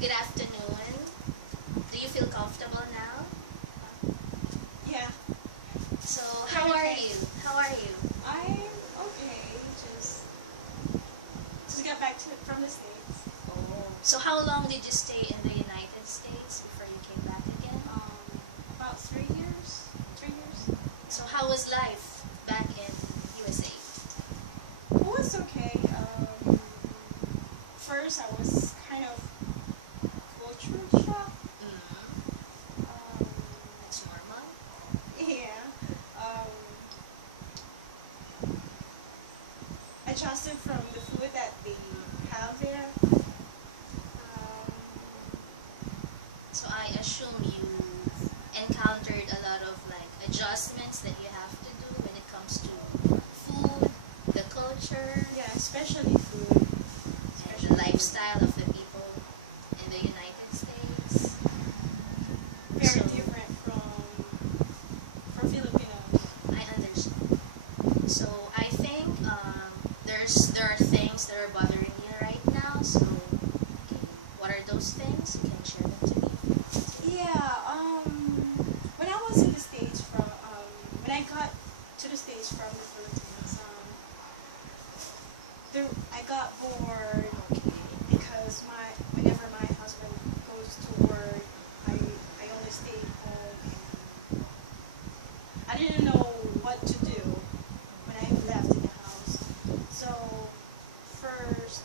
Good afternoon. Do you feel comfortable now? Yeah, So, how are you? How are you? I'm okay. Just got back from the States. Oh. So, how long did you stay in the United States before you came back again? About 3 years. 3 years. So, how was life back in USA? It was okay. First, I was kind of culture shock. Um, It's normal. yeah. Adjusted from the food that they have there. So, I assume you encountered a lot of like adjustments that you have to do when it comes to food, the culture, Yeah, especially food. and the lifestyle of the people in the United States. Very So- different from Filipinos. I understand. So I think there are things that are bothering you right now. So okay, what are those things? You can share them to me. Yeah, when I was in the States when I got to the States from the Philippines, I got bored because whenever my husband goes to work, I only stay home and I didn't know what to do when I left in the house. So first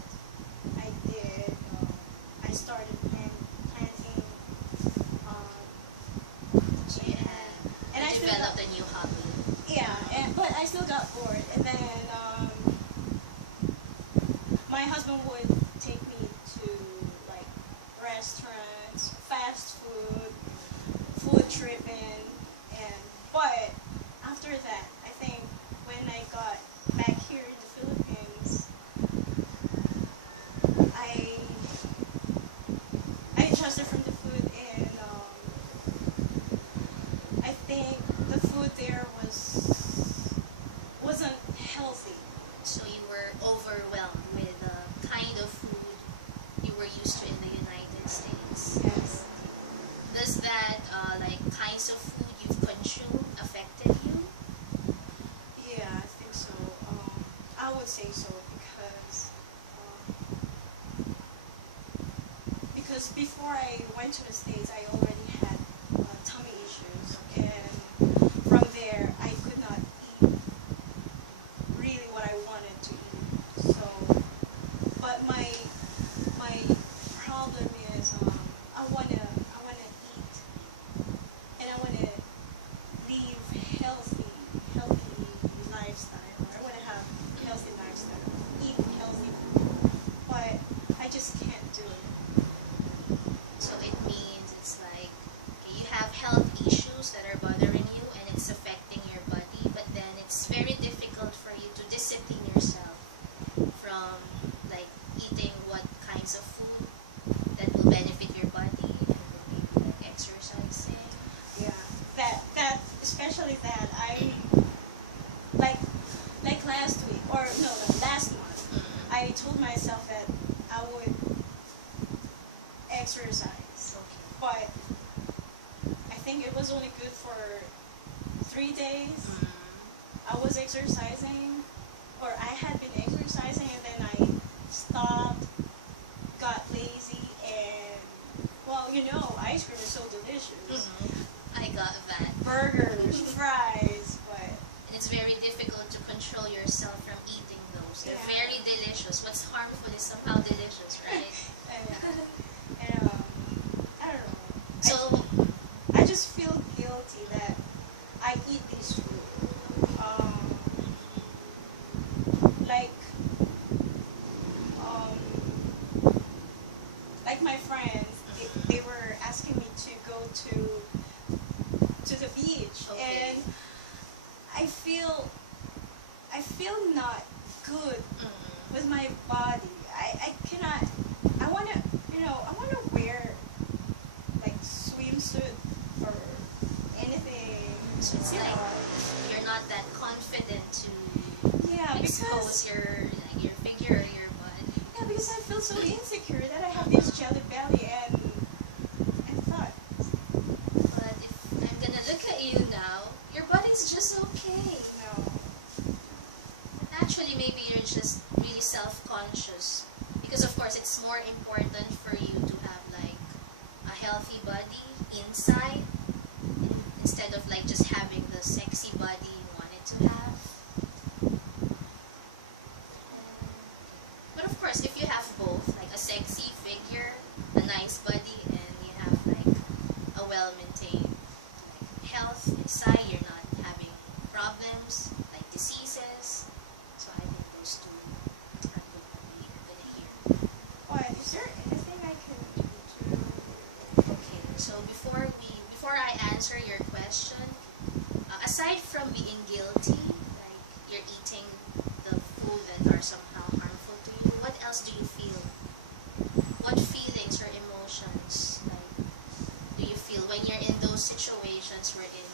I started planting. So you had And I still developed a new hobby. but I still got bored. And then my husband would take me to like restaurants, fast food tripping, but after that, I think when I got back here in the Philippines, I adjusted from the food and I think the food there wasn't healthy. So you were overwhelmed with the kind of food you were used to in the United States. Yes. Does that like kinds of food you've consumed affected you? Yeah, I think so. I would say so because before I went to the States, I already had tummy issues, and from there I could not eat really what I wanted to eat. So, but my problem is I wanna eat and I wanna live healthy lifestyle. I wanna have healthy lifestyle, eat healthy food, but I just can't do it. So it means it's like okay, you have health issues that are bothering you and it's affecting your body, but then it's very difficult for you to discipline yourself from like eating what kinds of food that will benefit your body and maybe like exercising. Yeah, that especially that I like last week or no last month I told myself that I would exercise, Okay. but I think it was only good for 3 days. I was exercising, or I had been exercising, and then I stopped, got lazy, and well, ice cream is so delicious. I got that. Burgers, fries, but And it's very difficult to control yourself from eating those. They're Yeah. very delicious. What's harmful is somehow delicious, right? and I don't know. So, I just feel guilty that I eat this food. Like, like my friends, they were asking me to go to the beach, Okay. and I feel not good with my body. I cannot. I wanna wear like swimsuit or anything. so it's you like know. you're not that confident to Yeah, expose because your figure or your body. yeah, because I feel so insecure that I have this jelly belly, and more important for you to have like a healthy body inside instead of like just having the sexy body you wanted to have. But of course, if you have both, like a sexy figure, a nice body, and you have like a well-maintained like, health inside, you're not having problems like diseases. So I think those two are good that we are gonna hear. What? Is there anything I can do to? Okay, so before I answer your question, aside from being guilty, like you're eating the food that are somehow harmful to you, what else do you feel? What feelings or emotions like do you feel when you're in those situations wherein,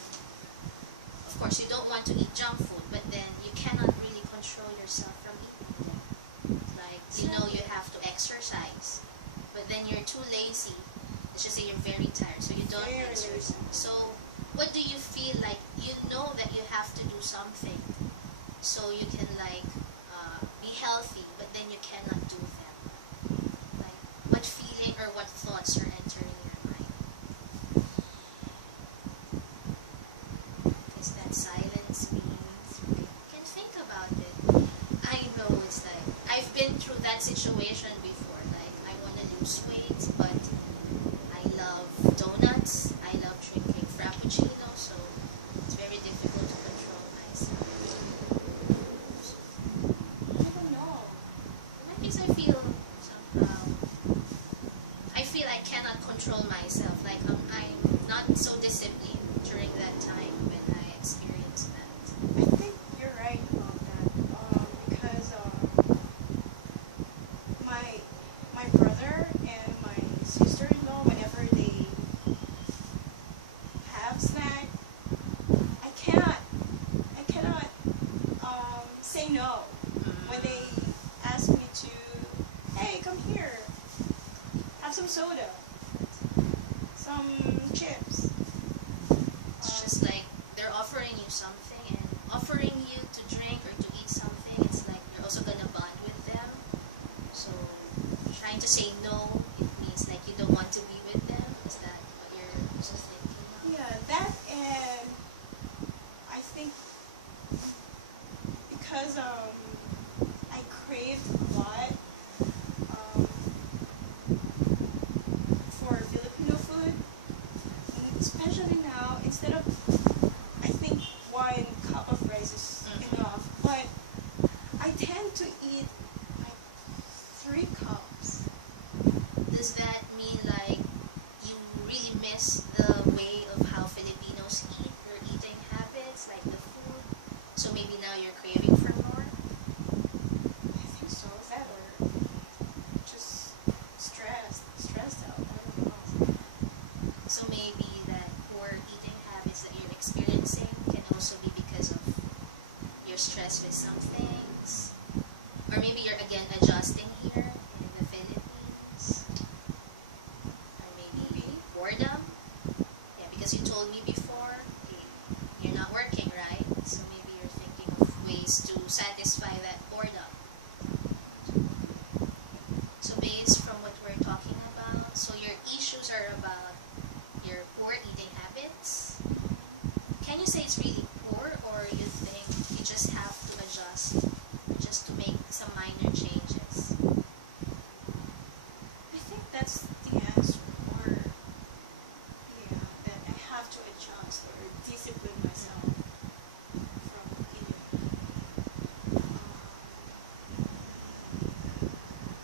of course, you don't want to eat junk food, but then you cannot really control yourself from eating them. Like you know you have to exercise, but then you're too lazy. Let's just say you're very tired, so you don't Very exercise. lazy. So what do you feel like? You know that you have to do something so you can like be healthy, but then you cannot do them. Like what feeling or what thoughts are entering your mind? Because that silence means okay, you can think about it. I know it's like I've been through that situation before. Like I want to lose weight, but I love donuts. I love drinking frappuccino, so it's very difficult to control myself. I don't know. In that case, I feel somehow I feel I cannot control myself. Like I'm not so disciplined during that time when I experienced that. I think you're right about that. Because my brother and my sister-in-law, whenever they have snack, I cannot say no when they ask me to. Hey, come here. Have some soda. Some chips. It's just like they're offering you something and offering you to drink or to eat something. It's like you're also gonna bond with them. So trying to say no, it means like you don't want to be with them. Is that what you're also thinking of? Yeah, that, and I think because I craved a lot um, for Filipino food, and especially now, instead of, I think 1 cup of rice is enough, but I tend to eat like 3 cups. Does that mean like you really miss the way of how Filipinos eat, their eating habits, like the food? So maybe now you're craving for more? I think so. Is that or just stressed out? I don't know. So maybe that poor eating habits that you're experiencing can also be because of you're stressed with some things. Or maybe you're again adjusting here in the Philippines. Or maybe boredom. Yeah, because you told me before, okay, you're not working, right? So maybe you're thinking of ways to satisfy that boredom. So based from what we're talking about, so your issues are about your poor eating habits. Can you say it's really poor, or you think you just have to adjust, just to make some minor changes? I think that's the answer. Or yeah, that I have to adjust or discipline myself from eating.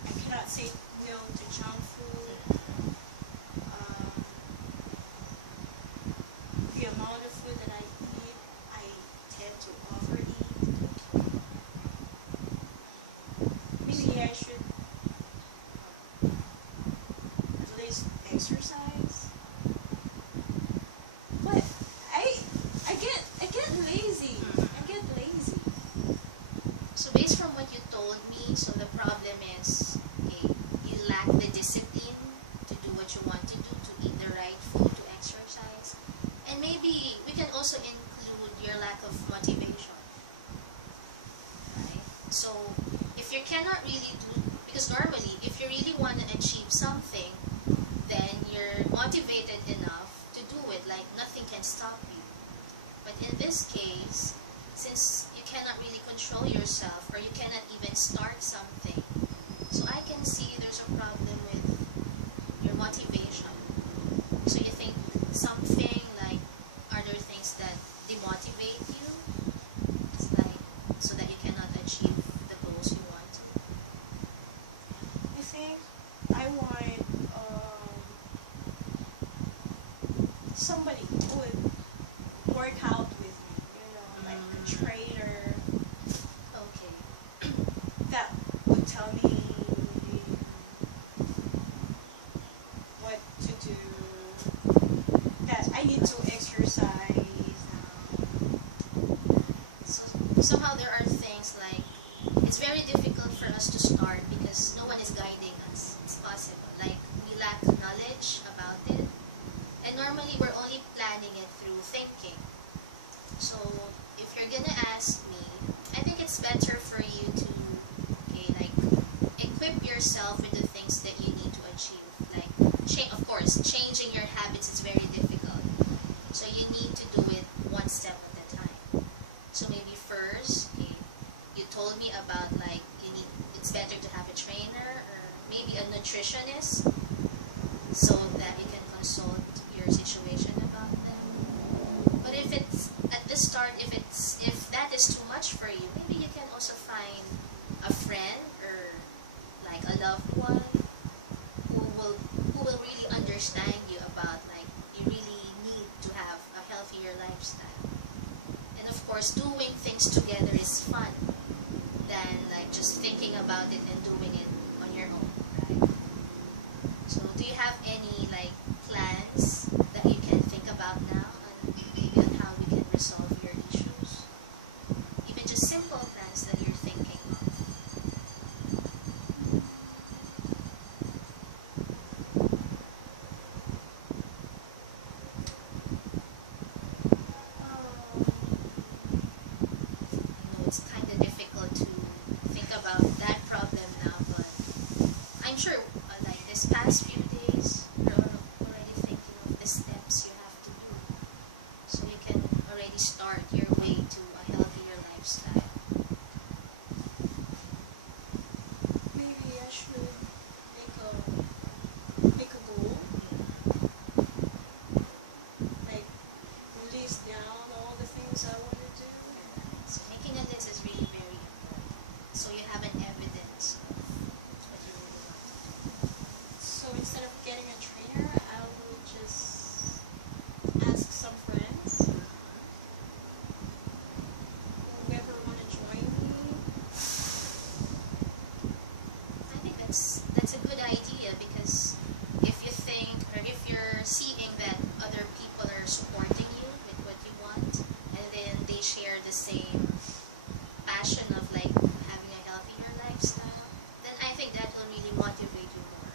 I cannot say no to junk food. Um, the amount of food that I eat, I tend to overeat. Maybe I should at least exercise. But I get lazy. I get lazy. So based from what you told me, so the problem is, okay, you lack the discipline to do what you want to do, to eat the right food, to exercise. And maybe we can also include your lack of motivation. Right? So if you cannot really do, because normally if you really want to in this case, since you cannot really control yourself or you cannot even start something, so I can see there's a problem with your motivation. So you think something like, are there things that demotivate you? It's like, so that you cannot achieve the goals you want to. I think I want somebody who would work out with me, like a trainer Okay. that would tell me what to do, that I need to exercise. So somehow there are things like, it's very difficult for us to start because no one is guiding us. It's possible. Like, we lack knowledge about it. And normally we're only planning it through thinking. So if you're gonna ask me, I think it's better for you to, okay, like, equip yourself with the things that you need to achieve. Like, of course, changing your habits is very difficult. So you need to do it one step at a time. So maybe first, okay, you told me about, like, it's better to have a trainer or maybe a nutritionist so that you can consult your situation about them. But if it's at the start, if that is too much for you, maybe you can also find a friend or like a loved one who will really understand you about, like, you really need to have a healthier lifestyle. And of course, doing things together is fun than like just thinking about it and doing it on your own, right? So do you have any like plans that you can think about now and maybe on how we can resolve your issues? Even just simple plans that you're thinking of. I know it's kind of difficult to think about that problem now, but I'm sure like this past few days, you're already thinking of the steps you have to do so you can already start your way to a healthier lifestyle. Maybe I should make a goal, like list down all the things I want to do. So making a list is really very important. So you have an evidence of what you really want to do. So instead of getting a trainer, I will just ask some friends, whoever want to join me. I think that's a good idea because if you think or if you're seeing that other people are supporting you with what you want and then they share the same passion of like having a healthier lifestyle, then I think that will really motivate you more.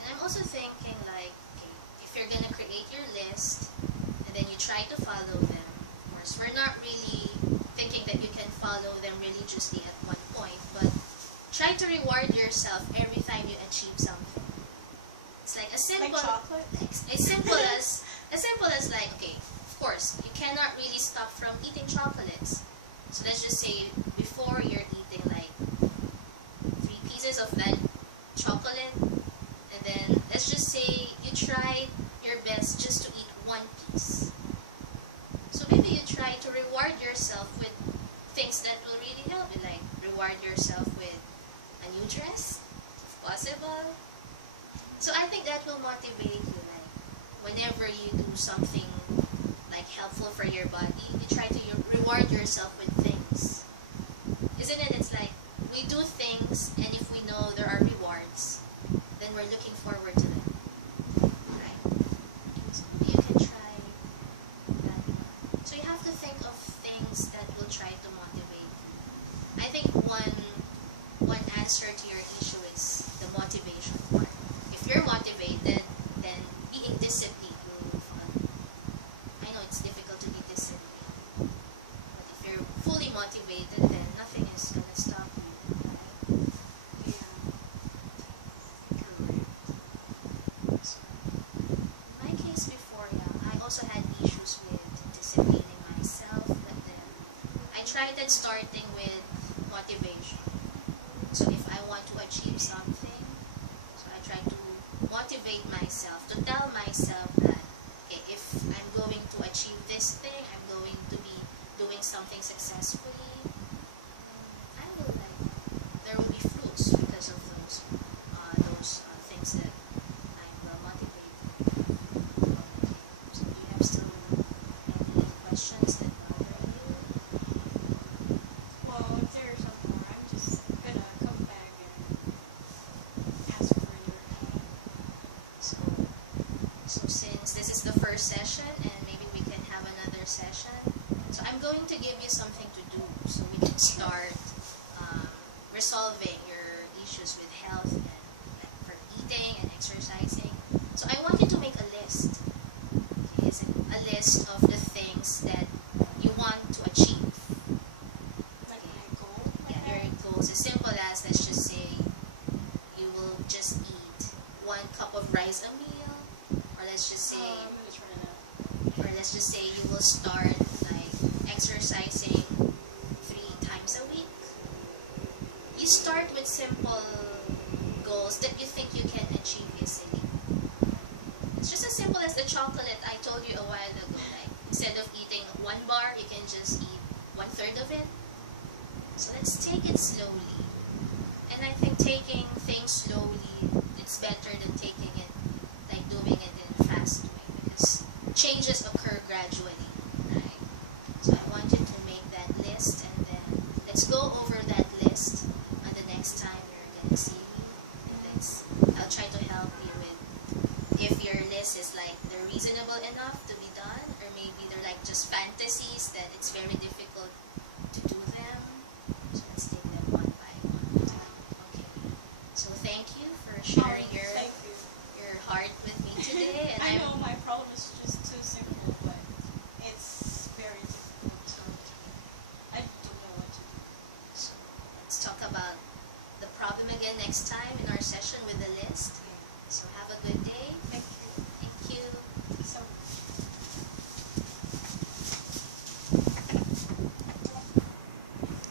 And I'm also thinking like, okay, if you're gonna create your list and then you try to follow them, of course, we're not really thinking that you can follow them religiously at one point, but try to reward yourself every time you achieve something. It's like a simple, Like chocolate? as simple as like, okay, of course, you cannot really stop from eating chocolates. So let's just say before you're eating like 3 pieces of that chocolate, and then let's just say you tried your best just to eat 1 piece. So maybe you try to reward yourself with things that will really help you, like reward yourself with a new dress, if possible. So I think that will motivate you, like whenever you do something like helpful for your body, you try to reward yourself with things. Isn't it? It's like we do things and if we know there are rewards, then we're looking forward to them. Right? So you can try that. So you have to think of things that will try to motivate you. I think one answer to your issue is the motivation part. If you're motivated, then being disciplined will move on. I know it's difficult to be disciplined, but if you're fully motivated, then nothing is gonna stop you. Right? Yeah. So, in my case before, yeah, tried it starting with motivation. So if I want to achieve something, so I try to motivate myself, to tell myself that, okay, if I'm going to achieve this thing, I'm going to be doing something successfully, I will like, there will be fruits because of those things that I'm well motivated. So do you have still any questions that bother you? Well, if there are some more, I'm just gonna come back and ask for your help. So, so since this is the first session and maybe we can have another session, so I'm going to give you something to do so we can start resolving your issues with health and like for eating and exercising. So I want you to make a list. Okay, it's a list of the things that you want to achieve. Like my goal. Yeah, your goals as simple as, let's just say you will just eat 1 cup of rice a meal, or let's just say, I'm gonna try that. or let's just say you will start like exercising 3 times a week. You start with simple goals that you think you can achieve easily. It's just as simple as the chocolate I told you a while ago. Like instead of eating 1 bar, you can just eat 1/3 of it. So let's take it slowly. And I think taking things slowly, it's better than taking it, like doing it in a fast way, because changes occur gradually, right? So I want you to make that list, and then let's go over that list on the next time you're gonna see me. And I'll try to help you with if your list is like they're reasonable enough to be done, or maybe they're like just fantasies that it's very difficult